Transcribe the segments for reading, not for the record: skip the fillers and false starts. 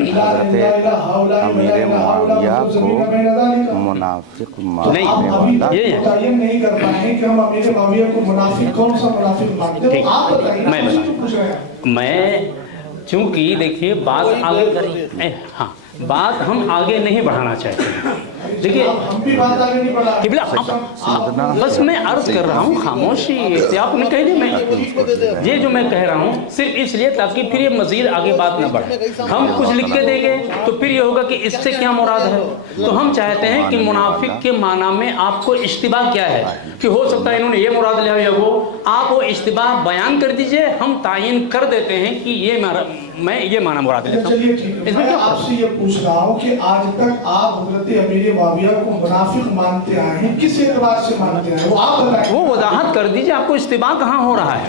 حضرت امیر معاویہ کو منافق ماننے والا یہ ہے متعین نہیں کر پائے ہیں کہ ہم امیر معاویہ کو منافق کون سا منافق مانتے ہیں، آپ بتائیے، میں آپ پوچھ رہے ہیں۔ میں چونکہ دیکھیے بات آگے ہاں بات ہم آگے نہیں بڑھانا چاہتے ہیں. دیکھیے ہم بھی بات آگے نہیں بڑھا قبلہ بس میں عرض کر رہا ہوں خاموشی آپ نے کہہ دیا میں یہ جو میں کہہ رہا ہوں صرف اس لیے تاکہ پھر یہ مزید آگے بات نہ بڑھے. ہم کچھ لکھ کے دیں گے تو پھر یہ ہوگا کہ اس سے کیا مراد ہے. تو ہم چاہتے ہیں کہ منافق کے معنی میں آپ کو اشتباہ کیا ہے کہ ہو سکتا ہے انہوں نے یہ مراد لیا یا وہ آپ وہ اشتباہ بیان کر دیجئے ہم تعین کر دیتے ہیں کہ یہ میں یہ معنی مراد لیتا ہوں. چلیے ٹھیک ہے میں آپ سے یہ پوچھ رہا ہوں کہ آج تک آپ حضرت امیر معاویہ کو منافق مانتے آئے ہیں کس اعتبار سے مانتے آئے ہیں وہ آپ بتائیں. وہ وضاحت کر دیجئے آپ کو اشتباہ کہاں ہو رہا ہے.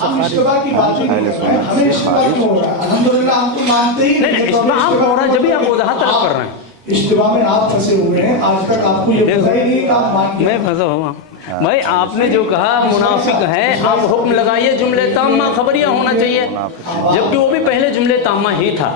ہم اشتباہ کی بات نہیں کر رہے ہیں ہمیں اشتباہ کیوں ہو رہا ہے الحمدللہ ہم تو مانتے ہی نہیں اشتباہ آپ ہو رہا ہے جبھی آپ وضاحت طرف کر رہے ہیں. اشتباہ میں آپ پھنسے ہوئے ہیں آج تک آپ کو یہ پتہ ہی نہیں کہ آپ مان میں پھنسا ہوا بھائی آپ نے جو کہا منافق ہے آپ حکم لگائیے جملے تامہ خبریہ ہونا چاہیے جبکہ وہ بھی پہلے جملے تامہ ہی تھا.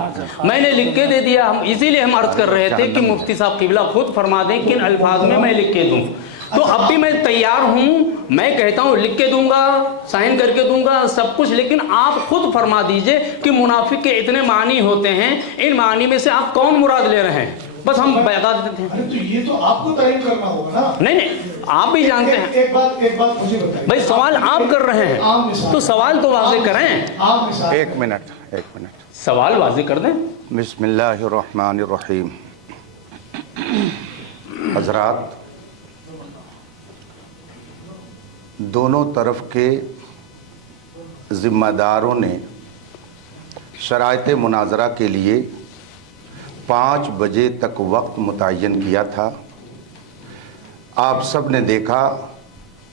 میں نے لکھ کے دے دیا اسی لیے ہم عرض کر رہے تھے کہ مفتی صاحب قبلہ خود فرما دیں کن الفاظ میں لکھ کے دوں. تو اب بھی میں تیار ہوں میں کہتا ہوں لکھ کے دوں گا سائن کر کے دوں گا سب کچھ لیکن آپ خود فرما دیجئے کہ منافق کے اتنے معنی ہوتے ہیں ان معنی میں سے آپ کون مراد لے رہے ہیں بس ہم بتا دیتے ہیں. تو یہ تو آپ کو تعین کرنا ہوگا نا. نہیں آپ بھی جانتے ہیں. ایک بات مجھے بتائیے بھائی سوال آپ کر رہے ہیں تو سوال تو واضح کریں. آپ مثال ایک منٹ سوال واضح کر دیں. بسم اللہ الرحمن الرحیم. حضرات دونوں طرف کے ذمہ داروں نے شرائط مناظرہ کے لیے 5 بجے تک وقت متعین کیا تھا. آپ سب نے دیکھا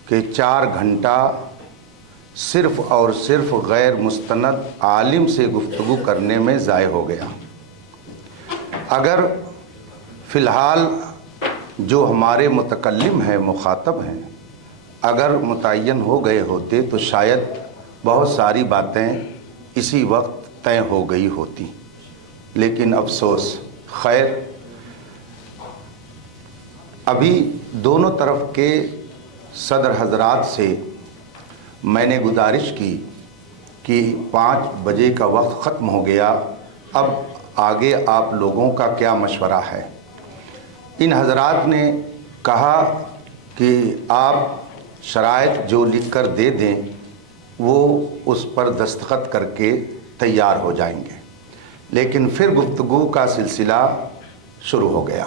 کہ 4 گھنٹہ صرف اور صرف غیر مستند عالم سے گفتگو کرنے میں ضائع ہو گیا. اگر فی الحال جو ہمارے متکلم ہیں مخاطب ہیں اگر متعین ہو گئے ہوتے تو شاید بہت ساری باتیں اسی وقت طے ہو گئی ہوتی. لیکن افسوس خیر ابھی دونوں طرف کے صدر حضرات سے میں نے گزارش کی کہ 5 بجے کا وقت ختم ہو گیا اب آگے آپ لوگوں کا کیا مشورہ ہے. ان حضرات نے کہا کہ آپ شرائط جو لکھ کر دے دیں وہ اس پر دستخط کر کے تیار ہو جائیں گے. لیکن پھر گفتگو کا سلسلہ شروع ہو گیا.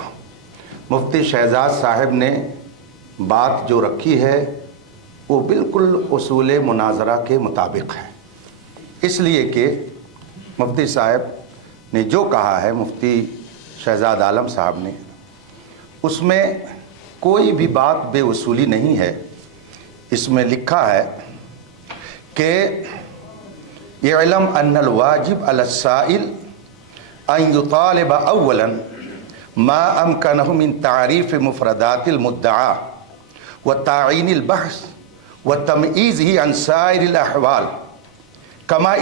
مفتی شہزاد صاحب نے بات جو رکھی ہے وہ بالکل اصول مناظرہ کے مطابق ہے. اس لیے کہ مفتی صاحب نے جو کہا ہے مفتی شہزاد عالم صاحب نے اس میں کوئی بھی بات بے اصولی نہیں ہے. اس میں لکھا ہے کہ اعلم ان الواجب علی السائل ان يطالب اولا ما امكنه من تعریف مفردات المدعا وتعیین البحث وتمييزه عن سائر الاحوال كما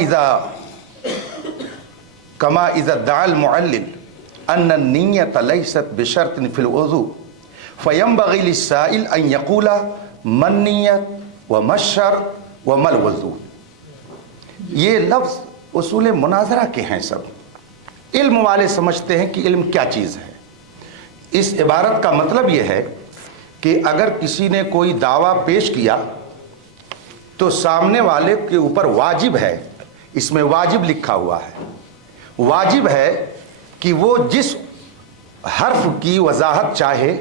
اذا ادعى المعلل ان النية ليست بشرط في الوضوء فينبغي للسائل ان يقول ما النية وما الشرط وما الوضوء. یہ لفظ اصول مناظرہ کے ہیں. سب علم والے سمجھتے ہیں کہ علم کیا چیز ہے. اس عبارت کا مطلب یہ ہے کہ اگر کسی نے کوئی دعویٰ پیش کیا تو سامنے والے کے اوپر واجب ہے. اس میں واجب لکھا ہوا ہے. واجب ہے کہ وہ جس حرف کی وضاحت چاہے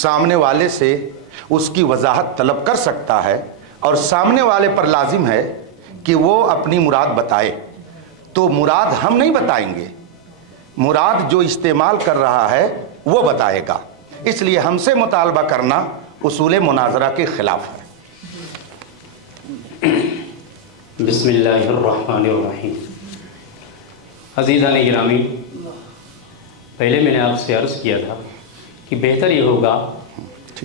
سامنے والے سے اس کی وضاحت طلب کر سکتا ہے اور سامنے والے پر لازم ہے کہ وہ اپنی مراد بتائے. تو مراد ہم نہیں بتائیں گے مراد جو استعمال کر رہا ہے وہ بتائے گا. اس لیے ہم سے مطالبہ کرنا اصول مناظرہ کے خلاف ہے. بسم اللہ الرحمن الرحیم. عزیزان گرامی پہلے میں نے آپ سے عرض کیا تھا کہ بہتر یہ ہوگا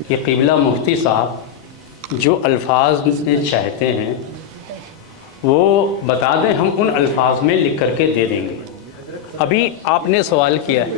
کہ قبلہ مفتی صاحب جو الفاظ میں چاہتے ہیں وہ بتا دیں ہم ان الفاظ میں لکھ کر کے دے دیں گے. ابھی آپ نے سوال کیا ہے